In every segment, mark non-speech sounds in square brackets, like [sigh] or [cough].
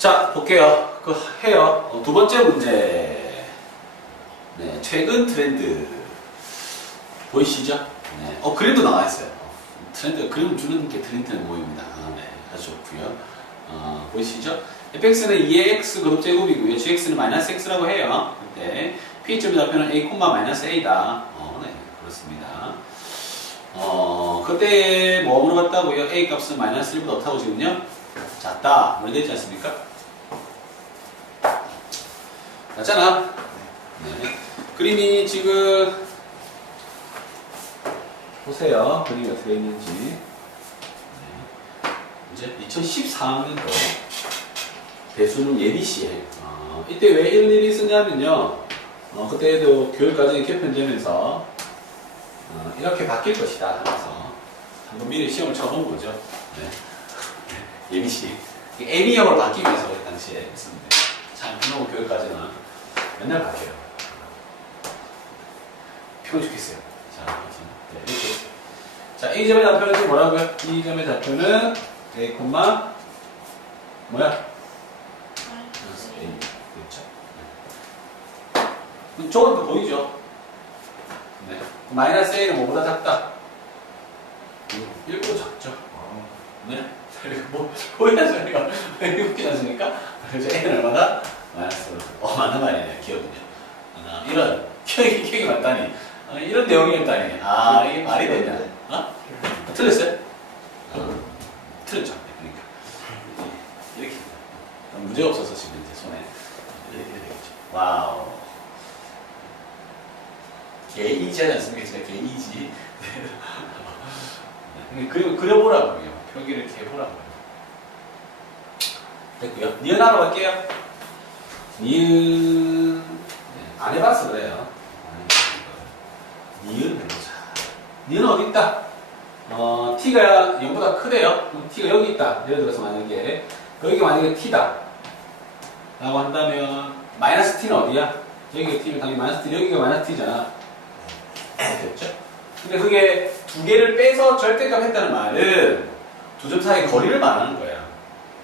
자, 볼게요. 그 해요. 어, 두 번째 문제. 네, 최근 트렌드. 보이시죠? 네. 어, 그림도 나와 있어요. 어, 트렌드, 그림 주는 게 트렌드는 모입니다. 아, 네. 아주 좋고요 어, 보이시죠? fx는 2x 그룹 제곱이고요. gx는 마이너스 x라고 해요. 네. p점의 좌표는 a, 마이너스 a다. 어, 네. 그렇습니다. 어, 그때 뭐 물어봤다고요? a 값은 마이너스 1보다 어떻다고 지금요? 작다. 물어되지 않습니까? 맞잖아. 네. 그림이 지금 보세요. 그림이 어떻게 있는지. 네. 이제 2014학년도 대수능 예비시에 어, 이때 왜 이런 일이 있었냐면요. 어, 그때도 교육과정이 개편되면서 어, 이렇게 바뀔 것이다 하면서 한번 미리 시험을 쳐본 거죠. 네. 예비시. 애미형으로 바뀌기 위해서 그 당시에 했었는데 참 그놈의 교육까지는 맨날 바뀌어요. 피곤 죽겠어요. 자, 네, 이렇게. 자, 이 점의 좌표는 뭐라고요? 이 점의 좌표는 a, 뭐야? 마이너스 a. 그렇죠. 네. 저건 또 보이죠? 네. 마이너스 a는 뭐보다 작다? 1보다 작죠. 네. 뭐, 보이지 않습니까? 웃기지 않습니까? 그래서 A는 얼마나? 마이너스. 어, 맞는 말이네요. 기억은요. 아, 이런, 기억이, 기억이 맞다니. 아, 이런 내용이었다니. 아, 이게 말이 되냐. 어? 아, 틀렸어요? 어, 틀렸죠. 그러니까. 이렇게. 문제가 없어서 지금 이제 손에. 이렇게 되겠죠. 와우. 게이지 하지 않습니까? 진짜 게이지. [laughs] 네. 그리고 그려보라고요. 표기를 이렇게 해보라고요. 됐고요. 니은 하러 갈게요. 니은 네, 안 해봐서 그래요. 니은 해보자. 니은 어디 있다? 어, t가 0보다 크대요. t가 여기 있다. 예를 들어서 만약에 여기가 만약에 t다. 라고 한다면 마이너스 t는 어디야? 여기가 t면 당연히 마이너스 t, 여기가 마이너스 t잖아. 됐죠? 근데 그게 두 개를 빼서 절대값 했다는 말은 두 점 사이의 거리를 말하는 거예요.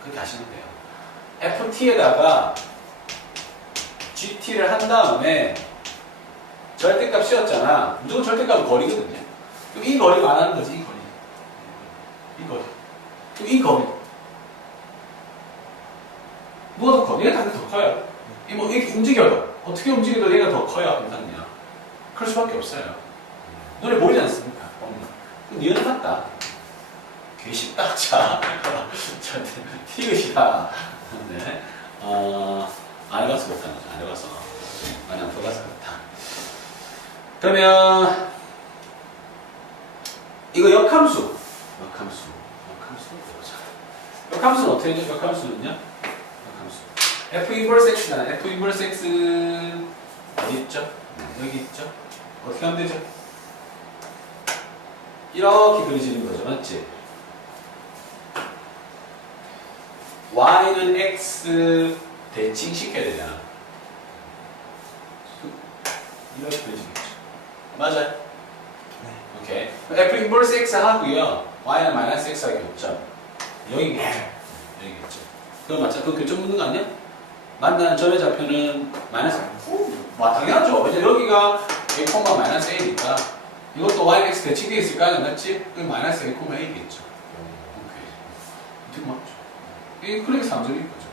그렇게 하시면 돼요. ft에다가 gt를 한 다음에 절대값 씌웠잖아. 무조건 절대값은 거리거든요. 그럼 이 거리 말하는 거지, 이 거리. 이 거리. 그럼 이 거리. 누가 더 커? 얘가 당연히 더 커요. 이뭐 이렇게 움직여도 어떻게 움직여도 얘가 더 커요, 항상요. 그럴 수밖에 없어요. 눈에 보이지 않습니까? 니은 같다. 되게 쉽다. 자, [laughs] 자, 티귿이다. 네. 어, 안 못한 거죠. 안 해봐서. 많이 안 해봐서 그렇다. 그러면, 이거 역함수. 역함수. 역함수. 역함수는 어떻게 되죠? 역함수는요? 역함수. F 인버스 X잖아요. F 인버스 X는 어디 있죠? 네, 여기 있죠? 어떻게 하면 되죠? 이렇게 그려지는 거죠. 맞지? y는 x 대칭시켜야 되잖아. 이렇게 그려지겠죠. 맞아요? 오케이. f 인버스 x 하고요. y는 마이너스 x 하기 없죠. 여기겠죠. 여기겠죠. 그거 맞죠? 그거 교점 묻는 거 아니야? 만나는 점의 좌표는 마이너스 와 당연하죠. 왜냐 여기가 a, 마이너스 a니까 이것도 y, x 대칭되어 있을까요? 맞지? 그럼 마이너스 a, a겠죠. 오케이. 이게 맞죠. 이게 그러니까 3점인 거죠.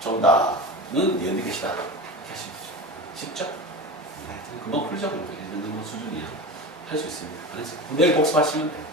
정답은 니은디 계시다. 이렇게 하시면 되죠. 쉽죠? 네. 금방 풀죠. 이 정도 수준이야. 할 수 있습니다. 내일 복습하시면 돼요.